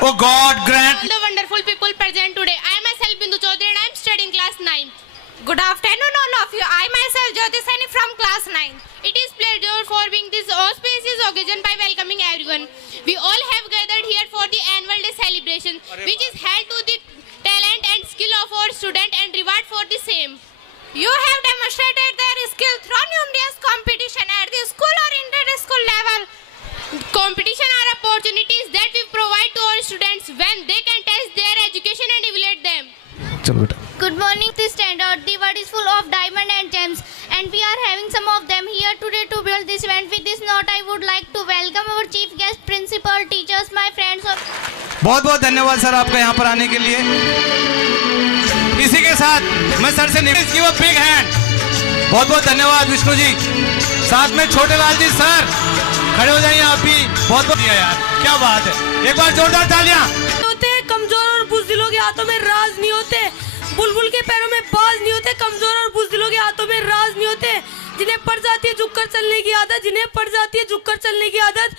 Oh God, grant all the wonderful people present today. I myself Bindu Chaudhary and I am studying class 9th. Good afternoon all of you. I myself Jyoti Saini from class 9. It is pleasure for being this auspicious occasion by welcoming everyone. We all have gathered here for the annual day celebration, which is held to the talent and skill of our student and reward for the same. You have demonstrated their skill through numerous competition at the school or inter-school level. Competition are opportunities that we provide to our students when they can test their education and evaluate them. Good morning, this standard. The world is full of diamond and gems, and we are having some of them here today to build this event. With this note, I would like to welcome our chief guest, principal, teachers, my friends. बहुत बहुत धन्यवाद sir आपका यहाँ पर आने के लिए। इसी के साथ मैं सर से निवेदन की वो बिग हैंड। बहुत बहुत धन्यवाद विष्णु जी, साथ में छोटे लाल जी सर खड़े हो जाइए आप भी। बहुत बहुत यार, क्या बात है, एक बार जोरदार तालियां। होते कमजोर और बुज़दिलों के हाथों में राज नहीं होते, बुलबुल के पैरों में बाज नहीं होते, कमजोर और बुज़दिलों के हाथों में राज नहीं होते, जिन्हें पड़ जाती है झुककर चलने की आदत, जिन्हें पड़ जाती है झुककर चलने की आदत,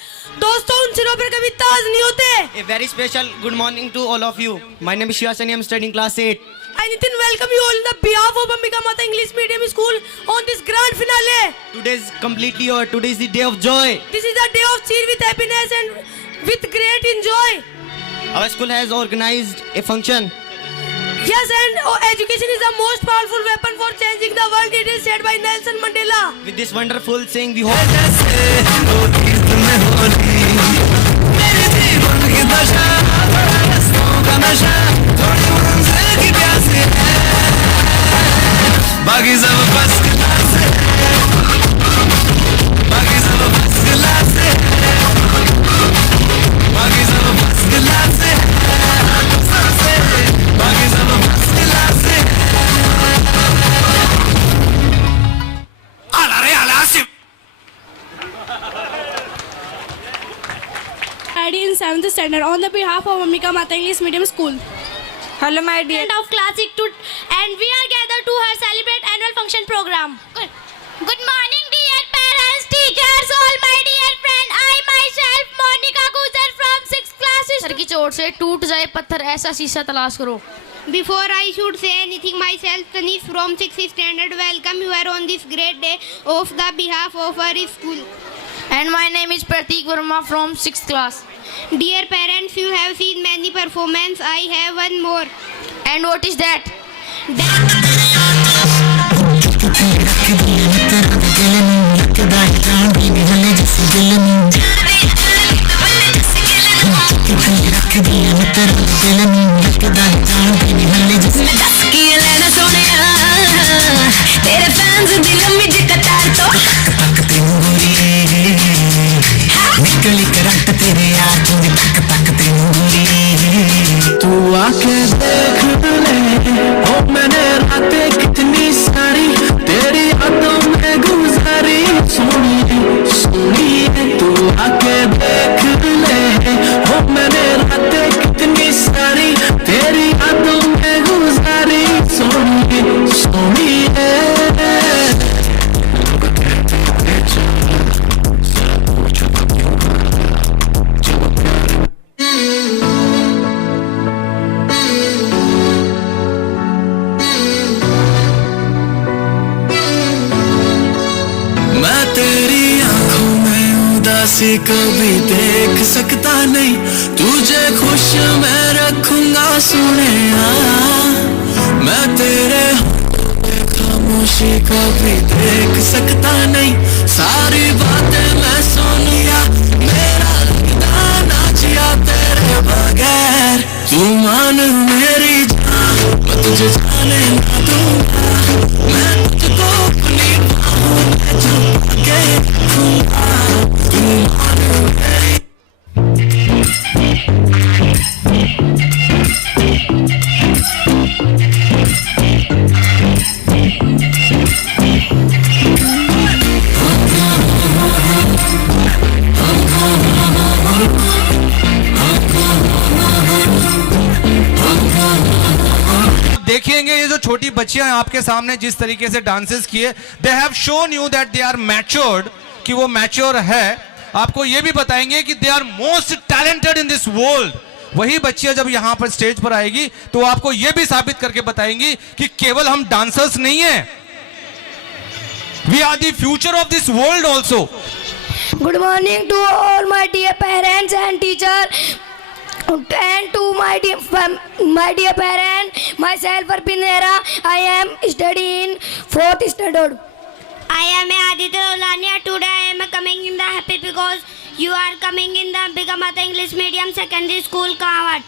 दोस्तों उन सिरों पर कभी ताज नहीं होते। A very special good morning to all of you. My name is Shiva Sani. I am studying class 8. I Nitin welcome you all in the behalf of Ambika Mata English Medium School on this grand finale. Today is completely over. Today is the day of joy. This is the day of cheer with happiness and with great enjoy. Our school has organized a function. Yes, and education is the most powerful weapon for changing the world. It is said by Nelson Mandela. With this wonderful saying, we hope. बाकी सब बस class है, बाकी सब बस class है, बाकी सब बस क्लास है, बाकी सब बस क्लास है। आला रे आला SIM. Study in 7th standard on the behalf of Ambika Mata English Medium School. Hello my dear. Of classic to, and we are gathered to her celebrate annual function program. Good morning, dear parents, teachers, all my dear friend. I myself Monica Gujar from 6th class. Sir की चोट से टूट जाए पत्थर ऐसा शीशा तलाश करो। Before I should say anything, myself Tanish from 6th standard welcome you here on this great day of the behalf of our school. And my name is Pratik Verma from 6th class. Dear parents, you have seen many performances. I have one more. And what is that? निकली current तेरे यार तूने तक तक तेनू गोरी तू आके देख ले ओ मैंने रातें कितनी सारी तेरी यादों में गुजारी सोनी सोनी तू आके देख ले ओ मैंने रातें कितनी सारी तेरी यादों में गुजारी सोनी सोनी कभी देख सकता नहीं तुझे खुश मैं रखूंगा सुने मैं तेरे खामोशी कभी देख सकता नहीं सारी बातें मैं सुन लिया मेरा लगता ना जिया तेरे बगैर तू मान मेरी जान मैं तुझे जाने ना दूंगा मैं तुझको अपनी बाहों में छुपा के रखूंगा तू मान मेरी देखिएंगे ये जो छोटी बच्चियां आपके सामने जिस तरीके से डांसेस किए, they have shown you that they are matured, कि वो मैच्योर है। आपको ये भी बताएंगे कि they are most talented in this world. वही बच्चियां जब यहाँ पर स्टेज पर आएगी तो आपको यह भी साबित करके बताएंगी कि केवल हम डांसर्स नहीं हैं, we are the future of this world also. Good morning to all my dear parents and teachers, and to my dear parent, myself Arpin Nehra. I am studying 4th standard. I am Aditya Olania. Today I am coming in the happy because you are coming in the Ambika Mata English Medium Secondary School, Kavat.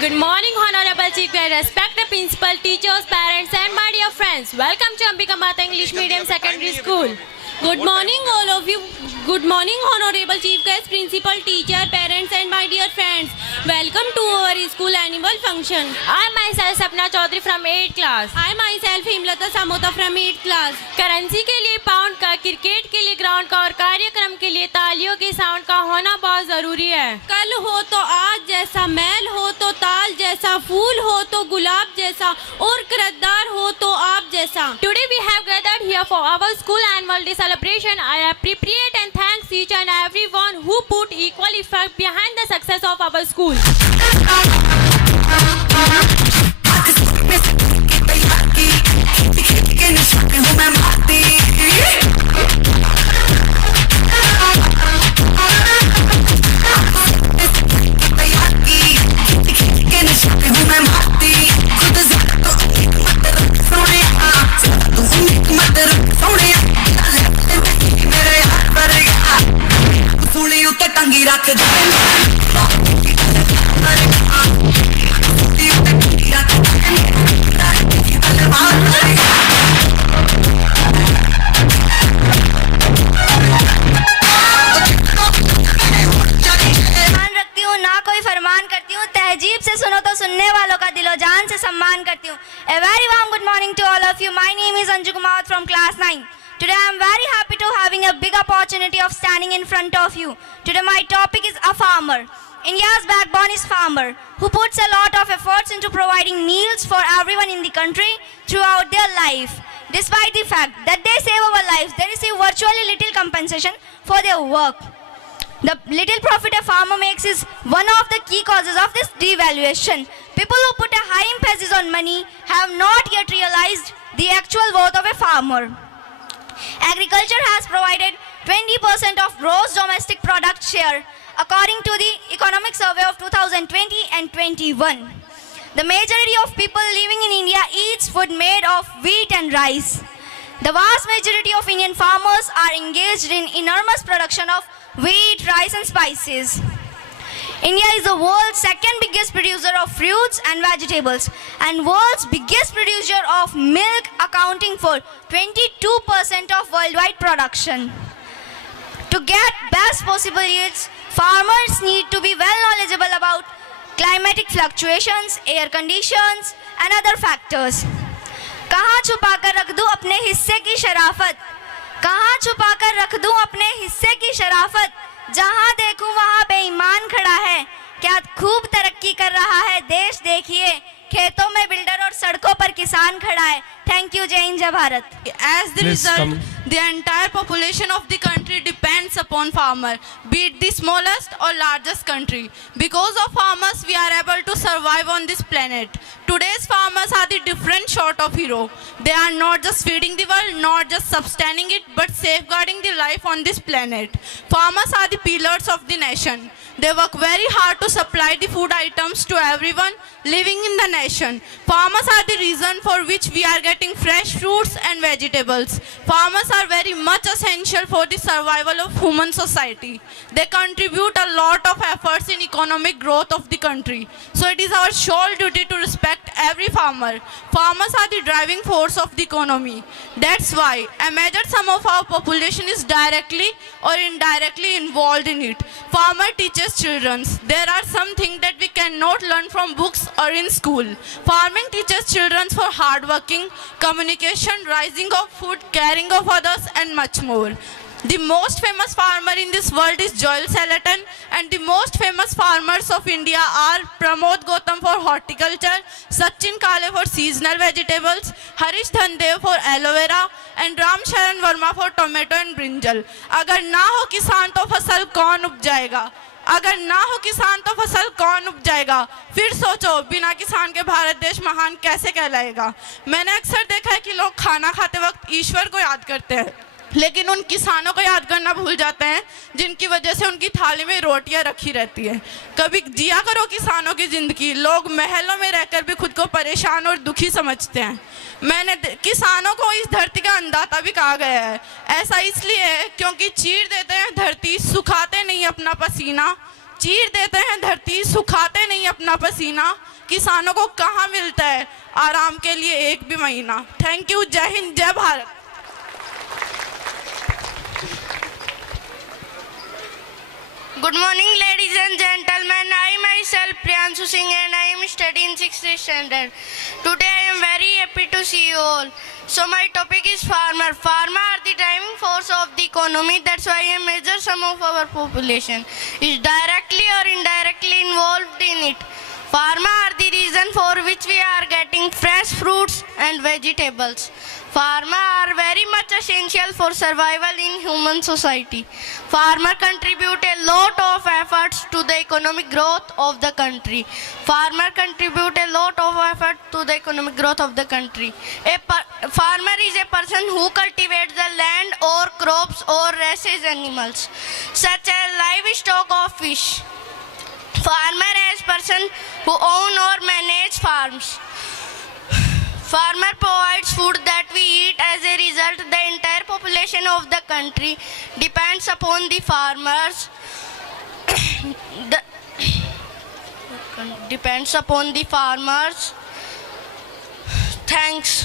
Good morning, Honorable Chief Guest, respected principal, teachers, parents, and my dear friends. Welcome to Ambika Mata English Medium Secondary School. Good morning, all of you. Good morning, Honorable Chief Guest, principal, teacher, parents, and my dear friends. Welcome to our school annual function. I myself Sapna Chaudhary from 8th class. I myself Himlata Samota from 8th class. Currency के लिए pound का, cricket के लिए ground का और कार्यक्रम के लिए तालियों के साउंड का होना बहुत जरूरी है। कल हो तो आज जैसा, मैल हो तो ताल जैसा, फूल हो तो गुलाब जैसा और किरदार हो तो आप जैसा। Today we have gathered here for our school annual day celebration. I appreciate and thanks each and everyone who put equal effort behind the success of our school. तहजीब से सुनो तो सुनने वालों का दिलो जान से सम्मान करती हूँ। A very warm good morning to all of you. My name is Anju Kumar from class 9. Today I am very happy to having a big opportunity of standing in front of you. Today my topic is a farmer. India's backbone is farmer, who puts a lot of efforts into providing meals for everyone in the country throughout their life. Despite the fact that they save our lives, they receive virtually little compensation for their work. The little profit a farmer makes is one of the key causes of this devaluation. People who put a high emphasis on money have not yet realized the actual worth of a farmer. Agriculture has provided 20% of gross domestic product share according to the Economic Survey of 2020 and 21. The majority of people living in India eats food made of wheat and rice. The vast majority of Indian farmers are engaged in enormous production of wheat, rice and spices. India is the world's second biggest producer of fruits and vegetables and world's biggest producer of milk, accounting for 22% of worldwide production. To get best possible yields, farmers need to be well knowledgeable about climatic fluctuations, air conditions and other factors. कहाँ छुपा कर रख दूं अपने हिस्से की शराफत, कहाँ छुपा कर रख दूं अपने हिस्से की शराफत, जहाँ देखूं वहाँ बेईमान खड़ा है, क्या खूब तरक्की कर रहा है देश देखिए, खेतों में बिल्डर और सड़कों पर किसान खड़ा है। Thank you, Jai Hind, Jai Bharat. As the result, the entire population of the country depends upon farmer, be it the smallest or largest country. Because of farmers, we are able to survive on this planet. Today's farmers are the different sort of hero. They are not just feeding the world, not just sustaining it, but safeguarding the life on this planet. Farmers are the pillars of the nation. They work very hard to supply the food items to everyone living in the nation. Farmers are the reason for which we are getting fresh fruits and vegetables. Farmers are very much essential for the survival of human society. They contribute a lot of efforts in economic growth of the country. So it is our sole duty to respect every farmer. Farmers are the driving force of the economy. That's why a major sum of our population is directly or indirectly involved in it. Farmer teaches children. There are some things that we cannot learn from books or in school. Farming teaches children for hard working, communication, raising of food, caring of others and much more. The most famous farmer in this world is Joel Salatin, and the most famous farmers of India are Pramod Gautam for horticulture, Sachin Kale for seasonal vegetables, Harish Dhandev for aloe vera and Ram Sharan Verma for tomato and brinjal. अगर ना हो किसान तो फसल कौन उपजाएगा? अगर ना हो किसान तो फसल कौन उपजाएगा? फिर सोचो, बिना किसान के भारत देश महान कैसे कहलाएगा? मैंने अक्सर देखा है कि लोग खाना खाते वक्त ईश्वर को याद करते हैं, लेकिन उन किसानों को याद करना भूल जाते हैं जिनकी वजह से उनकी थाली में रोटियां रखी रहती है। कभी जिया करो किसानों की ज़िंदगी। लोग महलों में रहकर भी खुद को परेशान और दुखी समझते हैं। किसानों को इस धरती का अन्नदाता भी कहा गया है। ऐसा इसलिए है क्योंकि चीर देते हैं धरती, सुखाते नहीं अपना पसीना। चीर देते हैं धरती, सुखाते नहीं अपना पसीना। किसानों को कहाँ मिलता है आराम के लिए एक भी महीना? Thank you. जय हिंद, जय Bharat. Good morning, ladies and gentlemen. I myself Priyanshu Singh and I am studying 6th standard. Today I am very happy to see you all. So my topic is farmer. Farmer are the driving force of the economy. That's why a major sum of our population is directly or indirectly involved in it. Farmer are the reason for which we are getting fresh fruits and vegetables. Farmer are very much essential for survival in human society. Farmer contribute a lot of efforts to the economic growth of the country. Farmer contribute a lot of effort to the economic growth of the country. Farmer is a person who cultivates the land or crops or raises animals, such as livestock or fish. Farmer is person who own or manage farms. Farmer provides food that we eat. As a result, the entire population of the country depends upon the farmers. Depends upon the farmers. Thanks.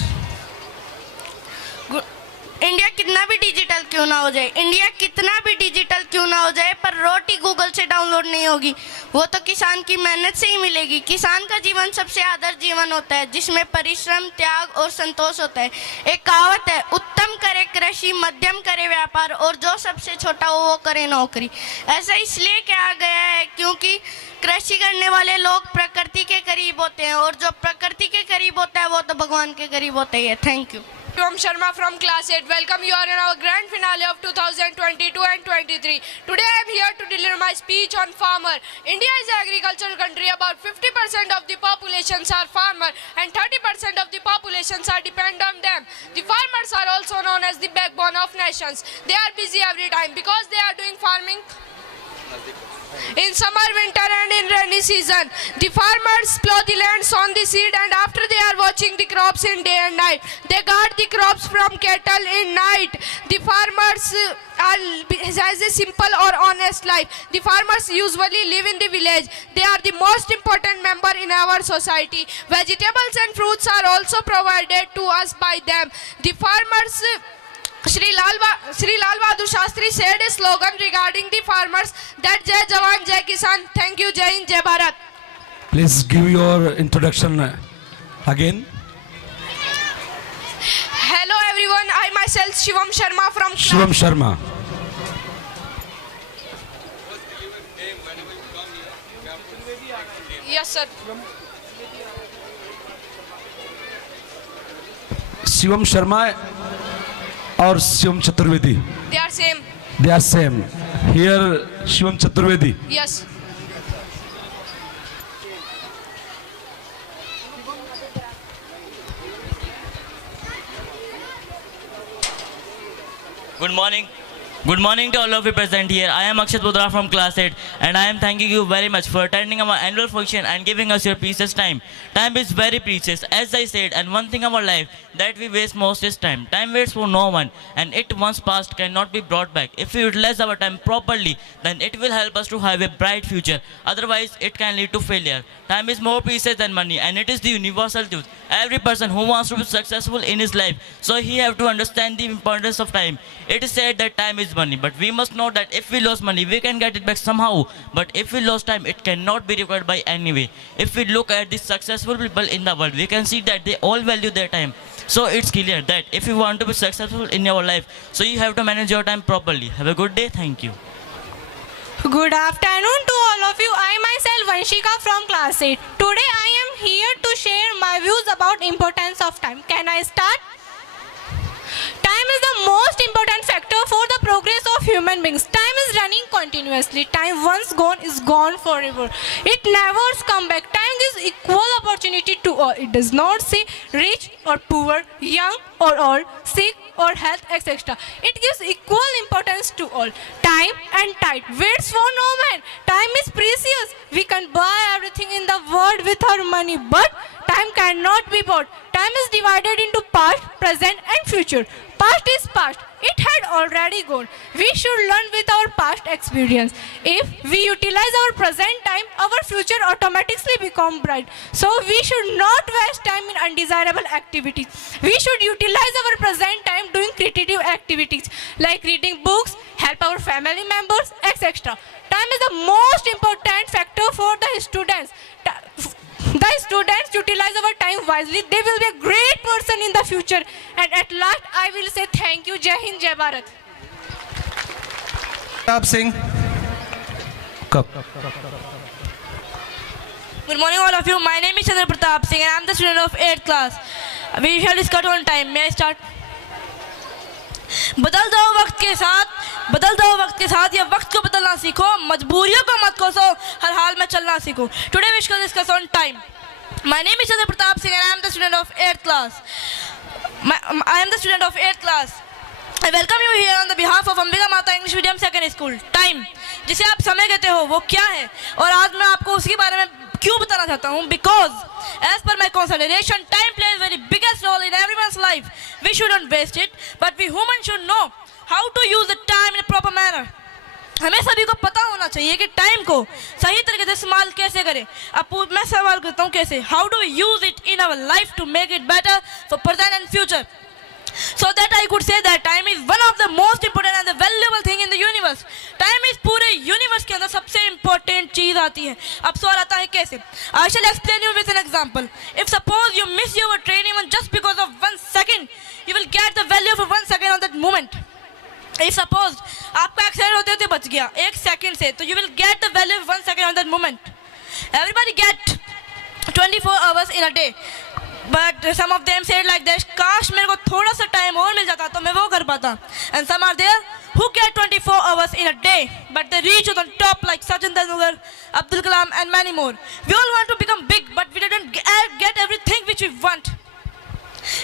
India कितना भी digital क्यों ना हो जाए, India कितना भी digital क्यों ना हो जाए, पर रोटी गूगल से डाउनलोड नहीं होगी। वो तो किसान की मेहनत से ही मिलेगी। किसान का जीवन सबसे आदर्श जीवन होता है जिसमें परिश्रम, त्याग और संतोष होता है। एक कहावत है, उत्तम करे कृषि, मध्यम करे व्यापार और जो सबसे छोटा हो वो करे नौकरी। ऐसा इसलिए कहा गया है क्योंकि कृषि करने वाले लोग प्रकृति के करीब होते हैं और जो प्रकृति के करीब होता है वो तो भगवान के करीब होता ही है। Thank you. Shivam Sharma from class 8. Welcome you all in our grand finale of 2022 and 23. Today I am here to deliver my speech on farmer. India is an agricultural country. About 50% of the populations are farmer and 30% of the populations are dependent on them. The farmers are also known as the backbone of nations. They are busy every time because they are doing farming in summer, winter and in rainy season. The farmers plow the land, sow the seed and after they are watching the crops in day and night. They guard the crops from cattle in night. The farmers has a simple or honest life. The farmers usually live in the village. They are the most important member in our society. Vegetables and fruits are also provided to us by them. The farmers Shri Lal Bahadur Shastri said a slogan regarding the farmers that Jai Jawan, Jai Kisan. Thank you, Jai Hind, Jai Bharat. Please give your introduction again. Hello everyone, I myself Shivam Sharma from Shivam Sharma. Yes sir. Shivam Sharma और Shivam Chaturvedi. They are same. They are same. Here Shivam Chaturvedi. Yes. Good morning. Good morning to all of you present here. I am Akshat Budra from class 8 and I am thanking you very much for attending our annual function and giving us your precious time. Time is very precious, as I said, and one thing about life that we waste most is time. Time waits for no one and it once passed cannot be brought back. If we utilize our time properly, then it will help us to have a bright future. Otherwise, it can lead to failure. Time is more precious than money and it is the universal truth. Every person who wants to be successful in his life, so he have to understand the importance of time. It is said that time is money, but we must know that if we lose money, we can get it back somehow. But if we lose time, it cannot be recovered by any way. If we look at the successful people in the world, we can see that they all value their time. So it's clear that if you want to be successful in your life, so you have to manage your time properly. Have a good day. Thank you. Good afternoon to all of you. I myself Vanshika from class 8. Today I am here to share my views about importance of time. Can I start? Time is the most important factor for the progress of human beings. Time is is running continuously. Time once gone is gone forever. It never comes back. Time gives equal opportunity to all. It does not say rich or poor, young or old, sick or health, etc. It gives equal importance to all. Time and tide waits for no man. Time is precious. We can buy everything in the world with our money, but time cannot be bought. Time is divided into past, present and future. Past is past. It had already gone. We should learn with our past experience. If we utilize our present time, our future automatically become bright. So we should not waste time in undesirable activities. We should utilize our present time doing creative activities like reading books, help our family members, etc. Time is the most important factor for the students. The students utilize our time wisely. They will be a great person in the future. And at last, I will say thank you. Jai Hind, Jai Bharat. Pratap Singh. Cup. Good morning, all of you. My name is Chandra Pratap Singh, and I am the student of 8th class. We shall discuss on time. May I start? बदल जाओ वक्त के साथ या वक्त को बदलना सीखो, मजबूरियों को मत कोसो, हर हाल में चलना सीखो. Today we shall discuss on time. My name is Chandra Pratap Singh and I am the student of 8th class. I welcome you here on the behalf of Ambika Mata English Medium Secondary School. Time, जिसे आप समय कहते हो, वो क्या है और आज मैं आपको उसके बारे में क्यों बताना चाहता हूँ? Because as per my consideration, time plays very biggest role in everyone's life. We shouldn't waste it, but we humans should know how to use the time in a proper manner. हमें सभी को पता होना चाहिए कि time को सही तरीके से इस्तेमाल कैसे करें. अब मैं सवाल करता हूँ कैसे? How do we use it in our life to make it better for present and future? So that I could say that time is one of the most important and the valuable thing in the universe. Time is पूरे universe के अंदर सबसे important चीज आती है. अब सवाल आता है कैसे? I shall explain you with an example. If suppose you miss your train even just because of 1 second, you will get the value of 1 second on that moment. If suppose आपका accident होते होते बच गया 1 second से, तो you will get the value of 1 second on that moment. Everybody get 24 hours in a day. But some of them said like this, काश मेरे को थोड़ा सा टाइम और मिल जाता तो मैं वो कर पाता. And some are there who get 24 hours in a day, but they reach to the top like Sachin Tendulkar, Abdul Kalam and many more. We all want to become big, but we didn't get everything which we want.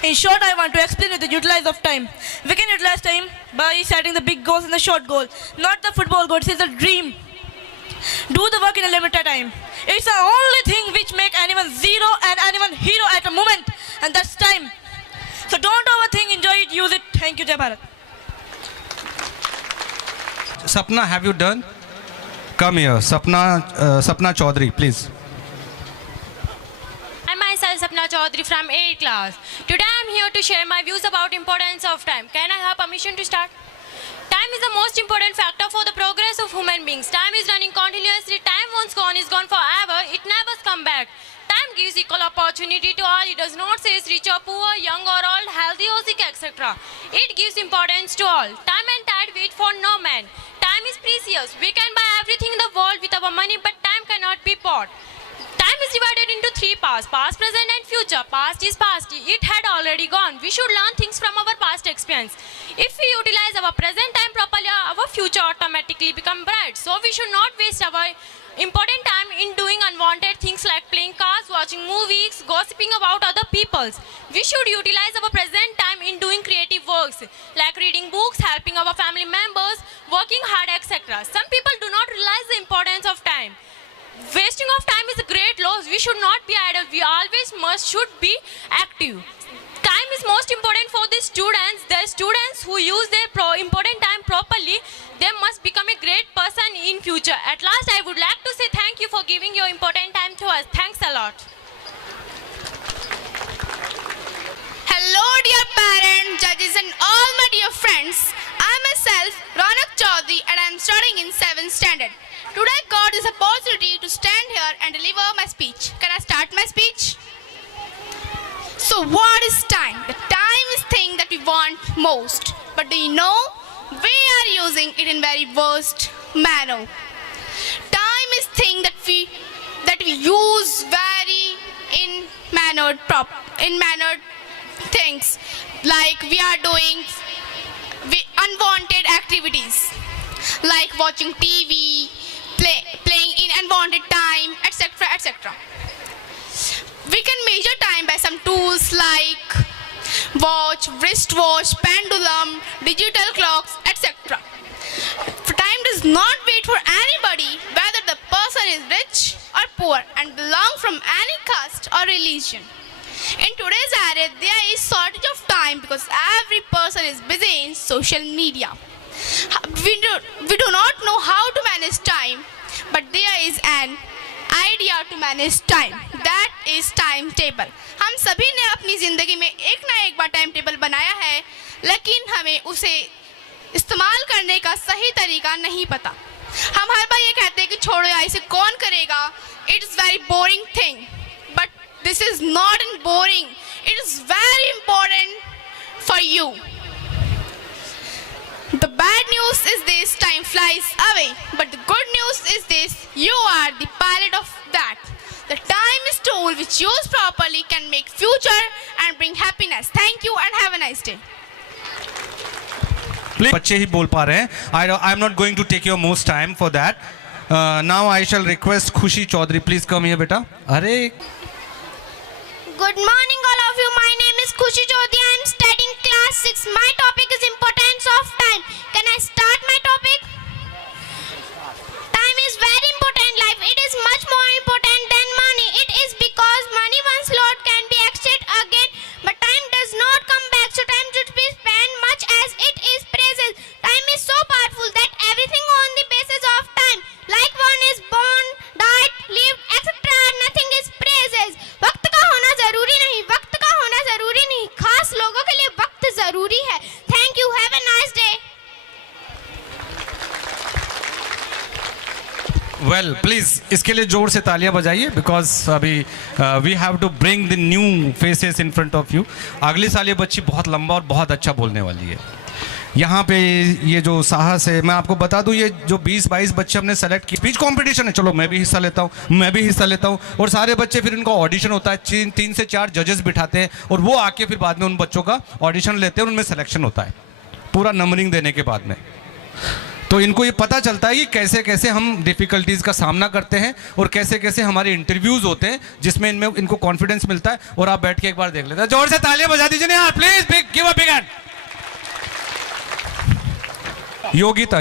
In short, I want to explain you the utilize of time. We can utilize time by setting the big goals and the short goal. Not the football goal, it's a dream. Do the work in a limited time. It's the only thing which make anyone zero and anyone hero at a moment, and that's time. So don't overthink, enjoy it, use it. Thank you, Jai Bharat. Sapna, have you done? Come here. Sapna Chaudhary, please. I myself Sapna Chaudhary from 8th class. Today I am here to share my views about importance of time. Can I have permission to start? Time is the most important factor for the progress of human beings. Time is running continuously. Time once gone is gone forever. It never comes back. Time gives equal opportunity to all. It does not say rich or poor, young or old, healthy or sick, etc. It gives importance to all. Time and tide wait for no man. Time is precious. We can buy everything in the world with our money, but time cannot be bought. Time is divided into 3 parts: past, present and future. Past is past. It had already gone. We should learn things from our past experience. If we utilize our present time properly, our future automatically become bright. So we should not waste our important time in doing unwanted things like playing cards, watching movies, gossiping about other people's. We should utilize our present time in doing creative works like reading books, helping our family members, working hard, etc. Some people do not realize the importance of time. Wasting of time is a great loss. We should not be idle. We always should be active. Time is most important for the students. The students who use their important time properly, they must become a great person in future. At last, I would like to say thank you for giving your important time to us. Thanks a lot. Hello dear parents, judges and all my dear friends. I myself Ronak Chaudhary and I am studying in 7th standard. Today I got this opportunity to stand here and deliver my speech. Can I start my speech? So what is time? The time is thing that we want most. But do you know? We are using it in very worst manner. Time is thing that we use very in mannered things, like we are doing unwanted activities. like watching TV, playing in unwanted time, etc. etc. We can measure time by some tools like watch, wristwatch, pendulum, digital clocks, etc. Time does not wait for anybody, whether the person is rich or poor and belong from any caste or religion. In today's era, there is shortage of time because every person is busy in social media. We do not know how to manage time, but there is an idea to manage time. That is timetable. हम सभी ने अपनी ज़िंदगी में एक ना एक बार time table बनाया है, लेकिन हमें उसे इस्तेमाल करने का सही तरीका नहीं पता. हम हर बार ये कहते हैं कि छोड़ो यार इसे कौन करेगा. It is very boring thing, but this is not boring. It is very important for you. The bad news is this: time flies away. But the good news is this: you are the pilot of that. The time is tool which used properly can make future and bring happiness. Thank you and have a nice day. बच्चे ही बोल पा रहे हैं. I am not going to take your most time for that. Now I shall request Khushi Chaudhary. Please come here, beta. अरे. Good morning, all of you. My name is Khushi Chaudhary. I am studying class 6. My topic is importance of time. Can I start my topic? Time is very important in life. It is much more important than money. It is because money once lost can be exchanged again, but time does not come back. So time should be spent much as it is precious. Time is so powerful that everything on the basis of time, like one is born, died, lived, etc. Nothing is precious. वक्त का होना जरूरी नहीं, वक्त का होना जरूरी नहीं, खास लोगों के लिए वक्त जरूरी है. Thank you. Have a nice day. Well, please इसके लिए जोर से तालियां बजाइए because अभी we have to bring the new faces in front of you. अगली साल ये बच्ची बहुत लंबा और बहुत अच्छा बोलने वाली है. यहाँ पे ये जो साहस है, मैं आपको बता दूँ, ये जो 20-22 बच्चे हमने सेलेक्ट किए, स्पीच कंपटीशन है, चलो मैं भी हिस्सा लेता हूँ, मैं भी हिस्सा लेता हूँ, और सारे बच्चे फिर इनका ऑडिशन होता है, 3 से 4 जजेस बिठाते हैं और वो आके फिर बाद में उन बच्चों का ऑडिशन लेते हैं, उनमें सिलेक्शन होता है पूरा नंबरिंग देने के बाद में. तो इनको ये पता चलता है कि कैसे कैसे हम डिफ़िकल्टीज़ का सामना करते हैं और कैसे कैसे हमारे इंटरव्यूज़ होते हैं जिसमें इनको कॉन्फिडेंस मिलता है. और आप बैठ के एक बार देख लेते हैं. जोर से तालियां बजा दीजिए ना यार, please. Give a big hand. Yogita